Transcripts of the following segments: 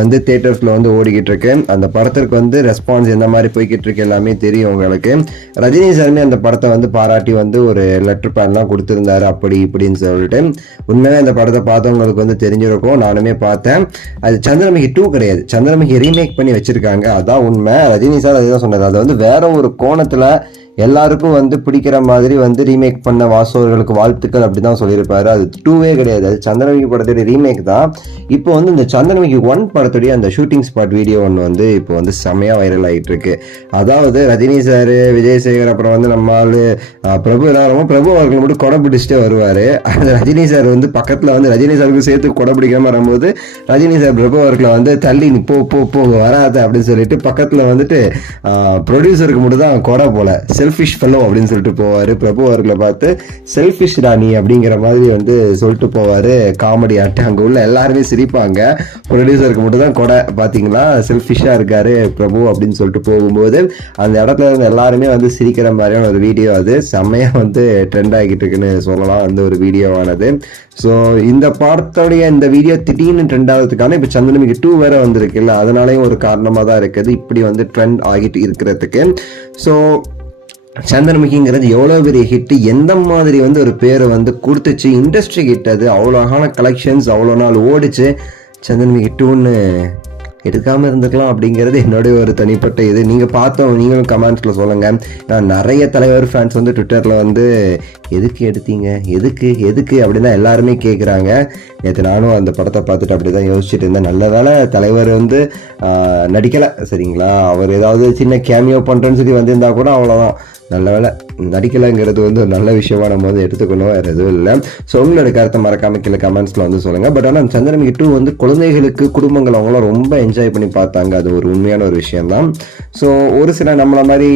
வந்து தியேட்டர்ஸ்ல வந்து ஓடிக்கிட்டு இருக்கு. அந்த படத்திற்கு வந்து ரெஸ்பான்ஸ் எந்த மாதிரி போய்கிட்டு இருக்கு எல்லாமே தெரியும் உங்களுக்கு. ரஜினி சாருமே அந்த படத்தை வந்து பாராட்டி வந்து ஒரு லெட்டர் பேட்லாம் கொடுத்திருந்தாரு அப்படி இப்படின்னு சொல்லிட்டு. உண்மையிலே அந்த படத்தை பார்த்தவங்களுக்கு வந்து தெரிஞ்சிருக்கும். நானுமே பார்த்தேன். அது சந்திரமுகி 2 கிடையாது, சந்திரமுகி ரீமேக் பண்ணி வச்சிருக்காங்க. அதான் உண்மை. ரஜினி சார் அதுதான் சொன்னது. அது வந்து வேற ஒரு கோணத்துல எல்லாருக்கும் வந்து பிடிக்கிற மாதிரி வந்து ரீமேக் பண்ண வாசகர்களுக்கு வாழ்த்துக்கள் அப்படிதான் சொல்லியிருப்பாரு. அது 2வே கிடையாது, அது சந்திரமுகி படத்துடைய ரீமேக் தான். இப்போ வந்து இந்த சந்திரமுகி 1 படத்துடைய அந்த ஷூட்டிங் ஸ்பாட் வீடியோ ஒன்று வந்து இப்போ வந்து செமையா வைரல் ஆகிட்டு இருக்கு. அதாவது ரஜினி சார், விஜய் சேகர், அப்புறம் வந்து நம்ம ஆளு பிரபு எல்லாரும் பிரபு அவர்கள் மட்டும் கொடை பிடிச்சிட்டே வருவாரு. அந்த ரஜினி சார் வந்து பக்கத்துல வந்து ரஜினி சாருக்கு சேர்த்து கொடை பிடிக்காம வரும்போது ரஜினி சார் பிரபு அவர்களை வந்து தள்ளி நீ போ வராத அப்படின்னு சொல்லிட்டு பக்கத்துல வந்துட்டு ப்ரொடியூசருக்கு மட்டும் தான் கொடை போல செல்ஃபிஷ் ஃபெல்லோ அப்படின்னு சொல்லிட்டு போவாரு. பிரபு அவர்களை பார்த்து செல்ஃபிஷ் ராணி அப்படிங்கிற மாதிரி வந்து சொல்லிட்டு போவாரு. காமெடி ஆட்டு அங்கே உள்ள எல்லாருமே சிரிப்பாங்க. ப்ரொடியூசருக்கு மட்டும் தான் கொடை, பார்த்தீங்களா செல்ஃபிஷா இருக்காரு பிரபு அப்படின்னு சொல்லிட்டு போகும்போது அந்த இடத்துல இருந்து எல்லாருமே வந்து சிரிக்கிற மாதிரியான ஒரு வீடியோ. அது செம்மையா வந்து ட்ரெண்ட் ஆகிட்டு இருக்குன்னு சொல்லலாம் அந்த ஒரு வீடியோவானது. ஸோ இந்த படத்தோடைய இந்த வீடியோ திடீர்னு ட்ரெண்ட் ஆகிறதுக்கான இப்போ சந்திரமுகி 2 வேற வந்திருக்குல்ல, அதனாலேயும் ஒரு காரணமாக தான் இருக்குது இப்படி வந்து ட்ரெண்ட் ஆகிட்டு இருக்கிறதுக்கு. ஸோ சந்திரமுகிங்கிறது எவ்வளோ பெரிய ஹிட், எந்த மாதிரி வந்து ஒரு பேரை வந்து கொடுத்துச்சு இண்டஸ்ட்ரி ஹிட். அது அவ்வளோகான கலெக்ஷன்ஸ், அவ்வளோ நாள் ஓடிச்சு. சந்திரமுகி 2ன்னு எடுக்காமல் இருந்துக்கலாம் அப்படிங்கிறது என்னுடைய ஒரு தனிப்பட்ட இது. நீங்கள் பார்த்தோம், நீங்களும் கமெண்ட்ஸில் சொல்லுங்கள். நான் நிறைய தலைவர் ஃபேன்ஸ் வந்து ட்விட்டரில் வந்து எதுக்கு எடுத்தீங்க, எதுக்கு அப்படின்னு தான் எல்லாருமே கேட்குறாங்க. நேற்று நானும் அந்த படத்தை பார்த்துட்டு அப்படி தான் யோசிச்சுட்டு இருந்தேன். நல்ல வேளை தலைவர் வந்து நடிக்கலை, சரிங்களா. அவர் ஏதாவது சின்ன கேமியோ பண்ணுறேன்னு சொல்லி வந்திருந்தா கூட அவ்வளோதான். நல்ல வேலை நடிக்கலைங்கிறது வந்து ஒரு நல்ல விஷயமா நம்ம வந்து எடுத்துக்கணும், வேறு எதுவும் இல்லை. ஸோ உங்களோட கருத்தை மறக்காம கீழே கமெண்ட்ஸில் வந்து சொல்லுங்கள். பட் ஆனால் சந்திரமுகி 2 வந்து குழந்தைகளுக்கு, குடும்பங்கள் அவங்களாம் ரொம்ப என்ஜாய் பண்ணி பார்த்தாங்க. அது ஒரு உண்மையான ஒரு விஷயம்தான். ஸோ ஒரு சில நம்மள மாதிரி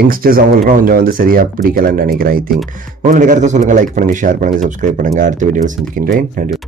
யங்ஸ்டர்ஸ் அவங்களுக்கும் கொஞ்சம் வந்து சரியாக பிடிக்கலன்னு நினைக்கிறேன். ஐ திங்க் உங்களோட கருத்தை சொல்லுங்கள், லைக் பண்ணுங்கள், ஷேர் பண்ணுங்கள், சப்ஸ்கிரைப் பண்ணுங்கள். அடுத்த வீடியோவில் சந்திக்கின்றேன். நன்றி.